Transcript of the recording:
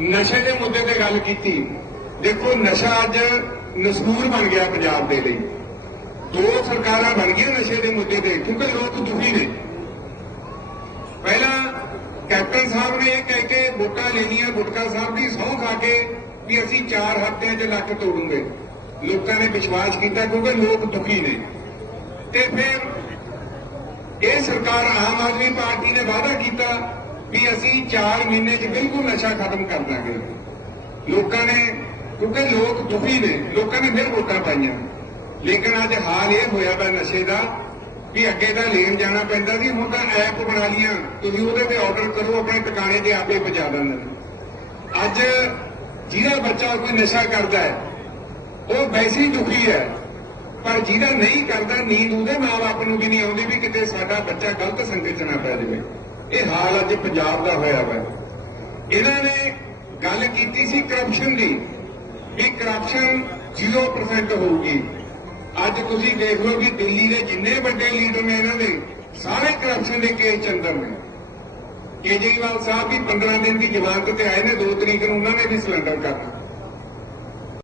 ਨਸ਼ੇ ਦੇ ਮੁੱਦੇ ਤੇ ਗੱਲ ਕੀਤੀ, ਦੇਖੋ ਨਸ਼ਾ ਅੱਜ ਨਸੂਰ ਬਣ ਗਿਆ ਪੰਜਾਬ ਦੇ ਲਈ। ਦੋ ਸਰਕਾਰਾਂ ਬਣ ਗਈਆਂ ਨਸ਼ੇ ਦੇ ਮੁੱਦੇ ਤੇ, ਕਿਉਂਕਿ ਲੋਕ ਦੁਖੀ ਨੇ। ਪਹਿਲਾਂ ਕੈਪਟਨ ਸਾਹਿਬ ਨੇ ਇਹ ਕਹਿ ਕੇ ਵੋਟਾਂ ਲੈਣੀਆਂ, ਗੁਟਕਾ ਸਾਹਿਬ ਦੀ ਸਹੁੰ ਖਾ ਕੇ ਵੀ ਅਸੀਂ ਚਾਰ ਹਫ਼ਤਿਆਂ 'ਚ ਲੱਖ ਤੋੜੂਗੇ। ਲੋਕਾਂ ਨੇ ਵਿਸ਼ਵਾਸ ਕੀਤਾ ਕਿਉਂਕਿ ਲੋਕ ਦੁਖੀ ਨੇ। ਤੇ ਫਿਰ ਇਹ ਸਰਕਾਰ ਆਮ ਆਦਮੀ ਪਾਰਟੀ ਨੇ ਵਾਅਦਾ ਕੀਤਾ ਵੀ ਅਸੀਂ 4 ਮਹੀਨੇ 'ਚ ਬਿਲਕੁਲ ਨਸ਼ਾ ਖਤਮ ਕਰ ਦਾਂਗੇ। ਲੋਕਾਂ ਨੇ, ਕਿਉਂਕਿ ਲੋਕ ਦੁਖੀ ਨੇ, ਲੋਕਾਂ ਨੇ ਫਿਰ ਵੋਟਾਂ ਪਾਈਆਂ। ਲੇਕਿਨ ਅੱਜ ਹਾਲ ਇਹ ਹੋਇਆ ਵਾ ਨਸ਼ੇ ਦਾ ਵੀ ਅੱਗੇ ਤਾਂ ਲੈਣ ਜਾਣਾ ਪੈਂਦਾ ਸੀ, ਹੁਣ ਤਾਂ ਐਪ ਬਣਾ ਲੀਆਂ ਤੁਸੀਂ ਉਹਦੇ ਤੇ ਆਰਡਰ ਕਰੋ, ਆਪਣੇ ਟਿਕਾਣੇ ਤੇ ਆਪੇ ਪਹੁੰਚਾ ਦਿੰਦੇ ਅੱਜ ਜਿਹੜਾ ਬੱਚਾ ਕੋਈ ਨਸ਼ਾ ਕਰਦਾ ਹੈ, ਉਹ ਵੈਸੇ ਹੀ ਦੁਖੀ ਹੈ। ਪਰ ਜਿਹਦਾ ਨਹੀਂ ਕਰਦਾ, ਨੀਂਦ ਉਹਦੇ ਮਾਪੇ ਨੂੰ ਵੀ ਨਹੀਂ ਆਉਂਦੀ ਵੀ ਕਿਤੇ ਸਾਡਾ ਬੱਚਾ ਗਲਤ ਸੰਗਤ 'ਚ ਨਾ ਪੈ ਜਾਵੇ। ਇਹ ਹਾਲ ਅੱਜ ਪੰਜਾਬ ਦਾ ਹੋਇਆ ਵਾ। ਇਹਨਾਂ ਨੇ ਗੱਲ ਕੀਤੀ ਸੀ ਕਰਪਸ਼ਨ ਦੀ, ਵੀ ਕਰਪਸ਼ਨ 0% ਹੋਊਗੀ। ਅੱਜ ਤੁਸੀਂ ਦੇਖ ਲਓ ਕਿ ਦਿੱਲੀ ਦੇ ਜਿੰਨੇ ਵੱਡੇ ਲੀਡਰ ਨੇ ਇਹਨਾਂ ਦੇ, ਸਾਰੇ ਕਰਪਸ਼ਨ ਦੇ ਕੇਸ ਚੰਦਰ ਨੇ ਕੇਜਰੀਵਾਲ ਸਾਹਿਬ ਵੀ 15 ਦਿਨ ਦੀ ਜ਼ਮਾਨਤ ਤੇ ਆਏ ਨੇ 2 ਤਰੀਕ ਨੂੰ ਉਹਨਾਂ ਨੇ ਵੀ ਸਿਲੰਡਰ ਕਰਨਾ